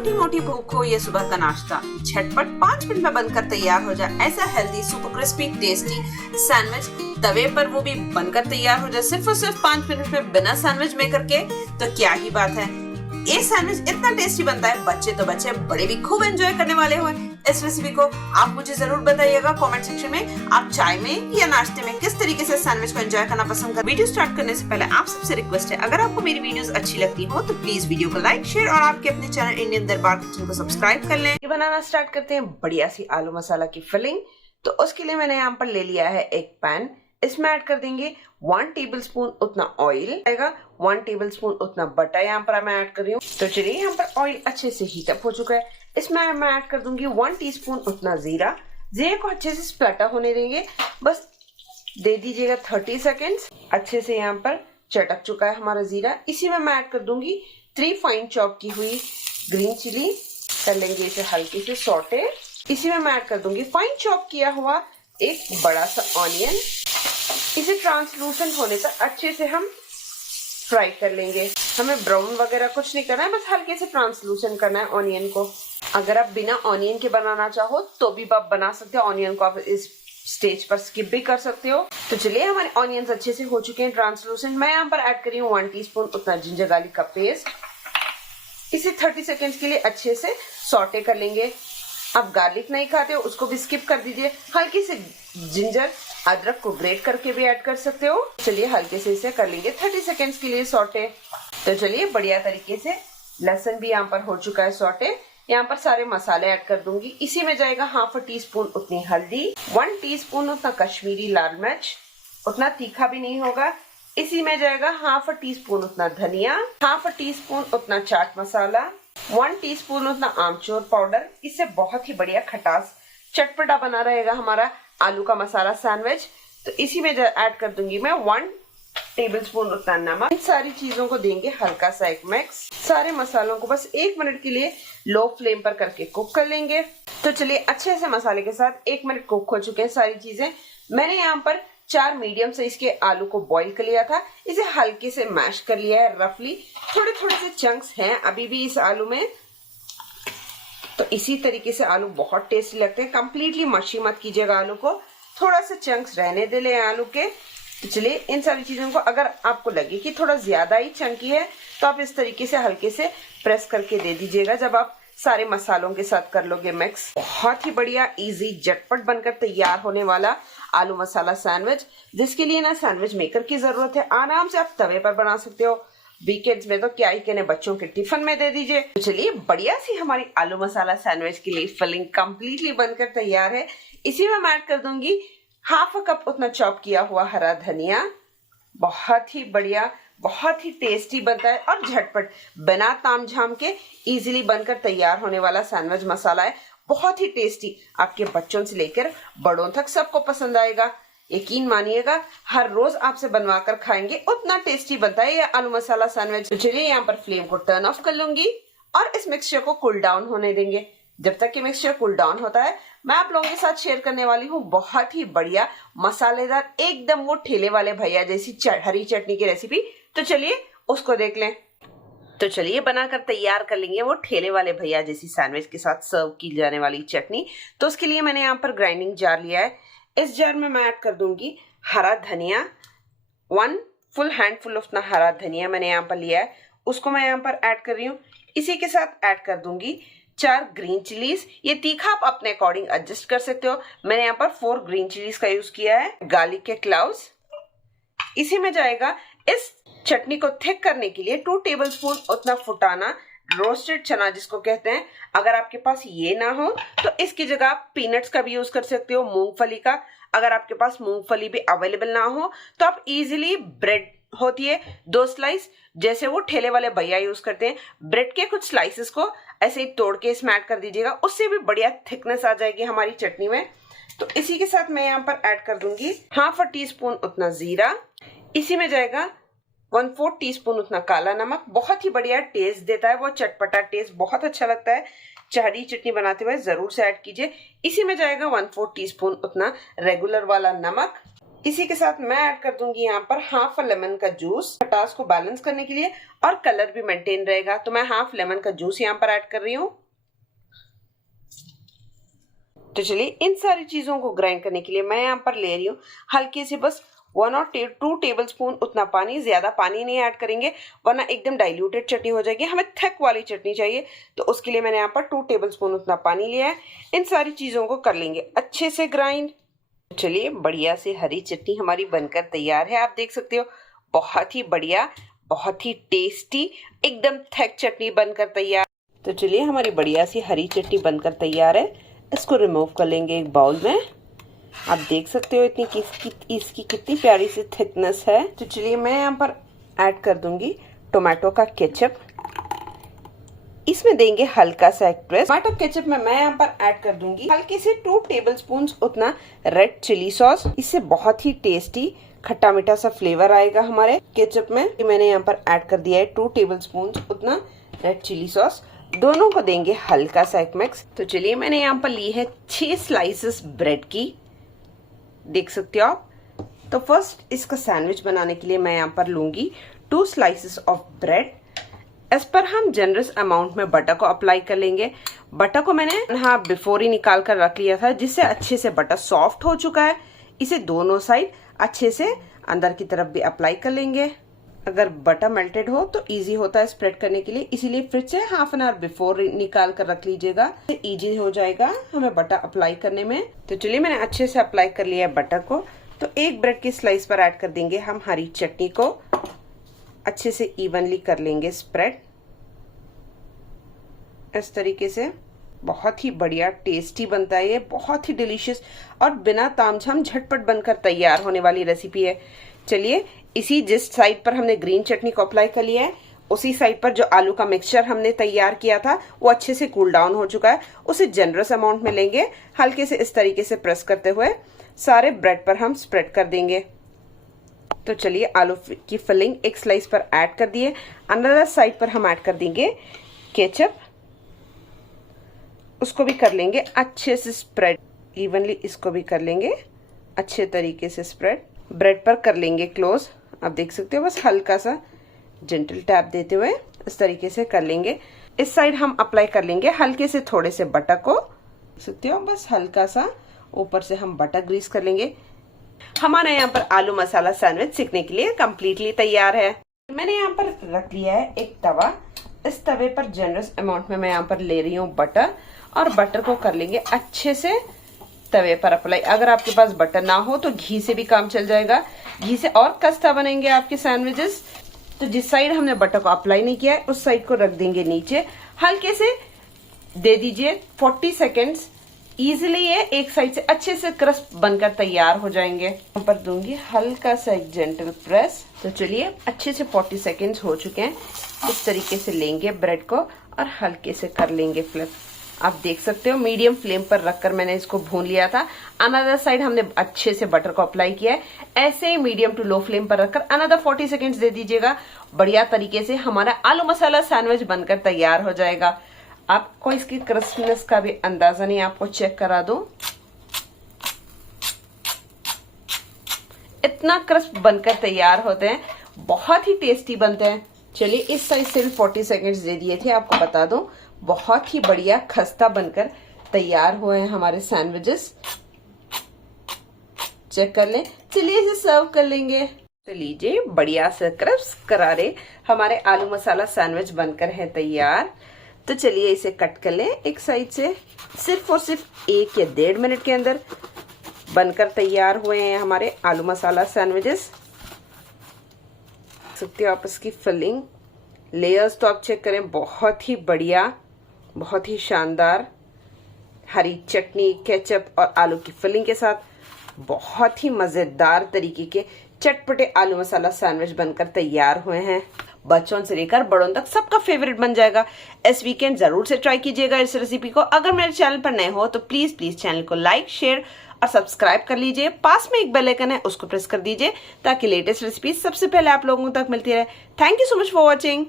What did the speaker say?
छोटी मोटी भूख हो या सुबह का नाश्ता, झटपट 5 मिनट में बनकर तैयार हो जाए ऐसा healthy super crispy tasty sandwich तवे पर वो भी बनकर तैयार हो जाए सिर्फ और सिर्फ 5 मिनट में बिना सैंडविच मेकर के, तो क्या ही बात है। ये सैंडविच इतना टेस्टी बनता है, बच्चे तो बच्चे बड़े भी खूब एंजॉय करने वाले हो। इस रेसिपी को आप मुझे जरूर बताइएगा कमेंट सेक्शन में, आप चाय में या नाश्ते में किस तरीके से सैंडविच को एंजॉय करना पसंद कर। वीडियो स्टार्ट करने से पहले आप सबसे रिक्वेस्ट है, अगर आपको मेरी वीडियोस अच्छी लगती हो तो प्लीज वीडियो को लाइक शेयर और आपके अपने चैनल इंडियन दरबार किचन को सब्सक्राइब कर लें। बनाना स्टार्ट करते हैं बढ़िया सी आलू मसाला की फिलिंग। तो उसके लिए मैंने यहाँ पर ले लिया है एक पैन, इसमें ऐड कर देंगे 1 टेबलस्पून उतना ऑयल आएगा, 1 टेबलस्पून उतना बटर यहाँ पर मैं ऐड कर रही हूँ। तो चलिए यहाँ पर ऑयल अच्छे से हीट अप हो चुका है, इसमें मैं ऐड कर दूंगी 1 टीस्पून उतना जीरा। जीरे को अच्छे से स्प्लटर होने देंगे, बस दे दीजिएगा 30 सेकेंड्स। अच्छे से यहाँ पर चटक चुका है हमारा जीरा। इसी में मैं ऐड कर दूंगी 3 फाइन चॉप की हुई ग्रीन चिली, कर लेंगे इसे हल्के से सॉटे। इसी में मैं ऐड कर दूंगी फाइन चॉप किया हुआ एक बड़ा सा ऑनियन। इसे ट्रांसलूसेंट होने तक अच्छे से हम फ्राई कर लेंगे। हमें ब्राउन वगैरह कुछ नहीं करना है, बस हल्के से ट्रांसलूसेंट करना है ऑनियन को। अगर आप बिना ऑनियन के बनाना चाहो तो भी आप बना सकते हो, ऑनियन को आप इस स्टेज पर स्किप भी कर सकते हो। तो चलिए हमारे ऑनियंस अच्छे से हो चुके हैं ट्रांसलूसेंट। मैं यहाँ पर ऐड करी हूँ 1 टीस्पून उतना जिंजर गार्लिक का पेस्ट। इसे 30 सेकेंड्स के लिए अच्छे से सॉटे कर लेंगे। आप गार्लिक नहीं खाते हो उसको भी स्किप कर दीजिए। हल्की से जिंजर अदरक को ग्रेट करके भी ऐड कर सकते हो। चलिए हल्के से इसे कर लेंगे 30 सेकेंड्स के लिए सॉटे। तो चलिए बढ़िया तरीके से लहसुन भी यहाँ पर हो चुका है सॉटे। यहाँ पर सारे मसाले ऐड कर दूंगी। इसी में जाएगा हाफ टीस्पून उतनी हल्दी, 1 टीस्पून उतना कश्मीरी लाल मिर्च, उतना तीखा भी नहीं होगा। इसी में जाएगा हाफ टीस्पून उतना धनिया, हाफ टीस्पून उतना चाट मसाला, 1 टीस्पून उतना आमचूर पाउडर। इससे बहुत ही बढ़िया खटास चटपटा बना रहेगा हमारा आलू का मसाला सैंडविच। तो इसी में ऐड कर दूंगी मैं 1 टेबलस्पून उतना नमक। इन सारी चीजों को देंगे हल्का सा एक मिक्स। सारे मसालों को बस 1 मिनट के लिए लो फ्लेम पर करके कुक कर लेंगे। तो चलिए अच्छे से मसाले के साथ 1 मिनट कुक हो चुके हैं सारी चीजें। मैंने यहाँ पर 4 मीडियम साइज के आलू को बॉईल कर लिया था, इसे हल्के से मैश कर लिया है रफली। थोड़े थोड़े से चंक्स हैं अभी भी इस आलू में, तो इसी तरीके से आलू बहुत टेस्टी लगते हैं। कंप्लीटली मशी मत कीजिएगा आलू को, थोड़ा सा चंक्स रहने दे ले आलू के। तो चलिए इन सारी चीजों को, अगर आपको लगे कि थोड़ा ज्यादा ही चंकी है तो आप इस तरीके से हल्के से प्रेस करके दे दीजिएगा जब आप सारे मसालों के साथ कर लोगे मिक्स। बहुत ही बढ़िया इजी झटपट बनकर तैयार होने वाला आलू मसाला सैंडविच, जिसके लिए ना सैंडविच मेकर की जरूरत है। आराम से आप तवे पर बना सकते हो, वीकेंड्स में तो क्या ही कहने, बच्चों के टिफिन में दे दीजिए। तो चलिए बढ़िया सी हमारी आलू मसाला सैंडविच के लिए फिलिंग कंप्लीटली बनकर तैयार है। इसी में मैं ऐड कर दूंगी हाफ कप उतना चॉप किया हुआ हरा धनिया। बहुत ही बढ़िया, बहुत ही टेस्टी बनता है और झटपट बिना तामझाम के इजीली बनकर तैयार होने वाला सैंडविच मसाला है। बहुत ही टेस्टी, आपके बच्चों से लेकर बड़ों तक सबको पसंद आएगा। यकीन मानिएगा, हर रोज आपसे बनवा कर खाएंगे, उतना टेस्टी बनता है ये आलू मसाला सैंडविच। तो चलिए यहाँ पर फ्लेम को टर्न ऑफ कर लूंगी और इस मिक्सचर को कूल डाउन होने देंगे। जब तक कि मिक्सचर कूल डाउन होता है, मैं आप लोगों के साथ शेयर करने वाली हूँ बहुत ही बढ़िया मसालेदार, एकदम वो ठेले वाले भैया जैसी हरी चटनी की रेसिपी। तो चलिए उसको देख लें। तो चलिए बनाकर तैयार कर लेंगे वो ठेले वाले भैया जैसी सैंडविच के साथ सर्व की जाने वाली चटनी। तो उसके लिए मैंने यहाँ पर ग्राइंडिंग जार लिया है। इस जार में मैं ऐड कर दूंगी हरा धनिया, 1 फुल हैंडफुल उतना हरा धनिया मैंने यहाँ पर लिया है, उसको मैं यहाँ पर ऐड कर रही हूँ। इसी के साथ ऐड कर दूंगी 4 ग्रीन चिलीज। ये तीखा आप अपने अकॉर्डिंग एडजस्ट कर सकते हो। मैंने यहाँ पर 4 ग्रीन चिलीज का यूज किया है। गार्लिक के क्लाउज। इसी में जाएगा इस चटनी को थिक करने के लिए 2 टेबलस्पून उतना फुटाना रोस्टेड चना जिसको कहते हैं। अगर आपके पास ये ना हो तो इसकी जगह आप पीनट्स का भी यूज कर सकते हो, मूंगफली का। अगर आपके पास मूंगफली भी अवेलेबल ना हो तो आप इजीली ब्रेड होती है 2 स्लाइस, जैसे वो ठेले वाले भैया यूज करते हैं, ब्रेड के कुछ स्लाइसेस को ऐसे ही तोड़ के इसमें ऐड कर दीजिएगा, उससे भी बढ़िया थिकनेस आ जाएगी हमारी चटनी में। तो इसी के साथ मैं यहाँ पर ऐड कर दूंगी हाफ टीस्पून उतना जीरा। इसी में जाएगा 1/4 टीस्पून उतना काला नमक। बहुत ही बढ़िया टेस्ट देता है, वो चटपटा टेस्ट बहुत अच्छा लगता है। हरी चटनी बनाते हुए जरूर से ऐड कीजिए। इसी में जाएगा 1/4 टीस्पून उतना रेगुलर वाला नमक। इसी के साथ मैं ऐड कर दूंगी यहाँ पर हाफ लेमन का जूस, खटास को बैलेंस करने के लिए और कलर भी मेंटेन रहेगा। तो मैं हाफ लेमन का जूस यहाँ पर ऐड कर रही हूँ। तो चलिए इन सारी चीजों को ग्राइंड करने के लिए मैं यहाँ पर ले रही हूँ हल्के से बस 1 और 2 टेबल स्पून उतना पानी। ज्यादा पानी नहीं ऐड करेंगे वरना एकदम डाइल्यूटेड चटनी हो जाएगी। हमें थिक वाली चटनी चाहिए तो उसके लिए मैंने यहाँ पर 2 टेबल स्पून उतना पानी लिया है। इन सारी चीजों को कर लेंगे अच्छे से ग्राइंड। चलिए बढ़िया से हरी चटनी हमारी बनकर तैयार है। आप देख सकते हो बहुत ही बढ़िया, बहुत ही टेस्टी, एकदम थिक चटनी बनकर तैयार। तो चलिए हमारी बढ़िया सी हरी चटनी बनकर तैयार है। इसको रिमूव कर लेंगे एक बाउल में। आप देख सकते हो इसकी कितनी प्यारी सी थिकनेस है। तो चलिए मैं यहाँ पर ऐड कर दूंगी टोमेटो का केचप। इसमें देंगे हल्का सा एक ट्विस्ट। टमाटर केचप में मैं यहाँ पर ऐड कर दूंगी हल्के से 2 टेबलस्पून उतना रेड चिली सॉस। इससे बहुत ही टेस्टी खट्टा मीठा सा फ्लेवर आएगा हमारे केचप में। मैंने यहाँ पर ऐड कर दिया है 2 टेबलस्पून उतना रेड चिली सॉस। दोनों को देंगे हल्का सा एक मिक्स। तो चलिए मैंने यहाँ पर ली है 6 स्लाइसेस ब्रेड की, देख सकते हो आप। तो फर्स्ट इसका सैंडविच बनाने के लिए मैं यहाँ पर लूंगी 2 स्लाइसेस ऑफ ब्रेड। इस पर हम जनरस अमाउंट में बटर को अप्लाई कर लेंगे। बटर को मैंने बिफोर ही निकाल कर रख लिया था जिससे अच्छे से बटर सॉफ्ट हो चुका है। इसे दोनों साइड अच्छे से अंदर की तरफ भी अप्लाई कर लेंगे। अगर बटर मेल्टेड हो तो इजी होता है स्प्रेड करने के लिए, इसीलिए फ्रिज से हाफ एन आवर बिफोर निकाल कर रख लीजिएगा, इजी हो जाएगा हमें बटर अप्लाई करने में। तो चलिए मैंने अच्छे से अप्लाई कर लिया है बटर को। तो एक ब्रेड की स्लाइस पर ऐड कर देंगे हम हरी चटनी को, अच्छे से इवनली कर लेंगे स्प्रेड इस तरीके से। बहुत ही बढ़िया टेस्टी बनता है ये, बहुत ही डिलीशियस और बिना तामझाम झटपट बनकर तैयार होने वाली रेसिपी है। चलिए इसी जिस साइड पर हमने ग्रीन चटनी को अप्लाई कर लिया है उसी साइड पर जो आलू का मिक्सचर हमने तैयार किया था वो अच्छे से कूल डाउन हो चुका है। उसे जनरस अमाउंट में लेंगे, हल्के से इस तरीके से प्रेस करते हुए सारे ब्रेड पर हम स्प्रेड कर देंगे। तो चलिए आलू की फिलिंग एक स्लाइस पर ऐड कर दिए। अनदर साइड पर हम ऐड कर देंगे केचप, उसको भी कर लेंगे अच्छे से स्प्रेड इवनली। इसको भी कर लेंगे अच्छे तरीके से स्प्रेड। ब्रेड पर कर लेंगे क्लोज। आप देख सकते हो बस हल्का सा जेंटल टैप देते हुए इस तरीके से कर लेंगे। इस साइड हम अप्लाई कर लेंगे हल्के से थोड़े से बटर को, देख सकते हो बस हल्का सा ऊपर से हम बटर ग्रीस कर लेंगे। हमारे यहाँ पर आलू मसाला सैंडविच सीखने के लिए कम्प्लीटली तैयार है। मैंने यहाँ पर रख लिया है एक तवा। इस तवे पर जनरस अमाउंट में मैं यहाँ पर ले रही हूँ बटर, और बटर को कर लेंगे अच्छे से तवे पर अप्लाई। अगर आपके पास बटर ना हो तो घी से भी काम चल जाएगा, घी से और खस्ता बनेंगे आपके सैंडविचेस। तो जिस साइड हमने बटर को अप्लाई नहीं किया है उस साइड को रख देंगे नीचे, हल्के से दे दीजिए 40 सेकेंड्स। इजीली ये एक साइड से अच्छे से क्रिस्प बनकर तैयार हो जाएंगे। यहाँ पर दूंगी हल्का सा एक जेंटल प्रेस। तो चलिए अच्छे से 40 सेकेंड्स हो चुके हैं। इस तरीके से लेंगे ब्रेड को और हल्के से कर लेंगे फ्लिप। आप देख सकते हो मीडियम फ्लेम पर रखकर मैंने इसको भून लिया था। अनदर साइड हमने अच्छे से बटर को अप्लाई किया है। ऐसे ही मीडियम टू लो फ्लेम पर रखकर अनदर 40 सेकेंड्स दे दीजिएगा। बढ़िया तरीके से हमारा आलू मसाला सैंडविच बनकर तैयार हो जाएगा। आपको इसकी क्रिस्पनेस का भी अंदाजा नहीं, आपको चेक करा दूं, इतना क्रिस्प बनकर तैयार होते हैं, बहुत ही टेस्टी बनते हैं। चलिए इस साइड से भी 40 सेकेंड्स दे दिए थे, आपको बता दूं बहुत ही बढ़िया खस्ता बनकर तैयार हुए हैं हमारे सैंडविचेस। चेक कर लें। चलिए इसे सर्व कर लेंगे। तो लीजिए बढ़िया से क्रिस्प करारे हमारे आलू मसाला सैंडविच बनकर है तैयार। तो चलिए इसे कट कर लें एक साइड से। सिर्फ और सिर्फ 1 या 1.5 मिनट के अंदर बनकर तैयार हुए हैं हमारे आलू मसाला सैंडविचेस। सकते हो आप इसकी फिलिंग, लेयर्स तो आप चेक करें, बहुत ही बढ़िया, बहुत ही शानदार। हरी चटनी, केचप और आलू की फिलिंग के साथ बहुत ही मजेदार तरीके के चटपटे आलू मसाला सैंडविच बनकर तैयार हुए हैं। बच्चों से लेकर बड़ों तक सबका फेवरेट बन जाएगा। इस वीकेंड जरूर से ट्राई कीजिएगा इस रेसिपी को। अगर मेरे चैनल पर नए हो तो प्लीज चैनल को लाइक, शेयर और सब्सक्राइब कर लीजिए। पास में एक बेल आइकन है, उसको प्रेस कर दीजिए ताकि लेटेस्ट रेसिपी सबसे पहले आप लोगों तक मिलती रहे। Thank you so much for watching.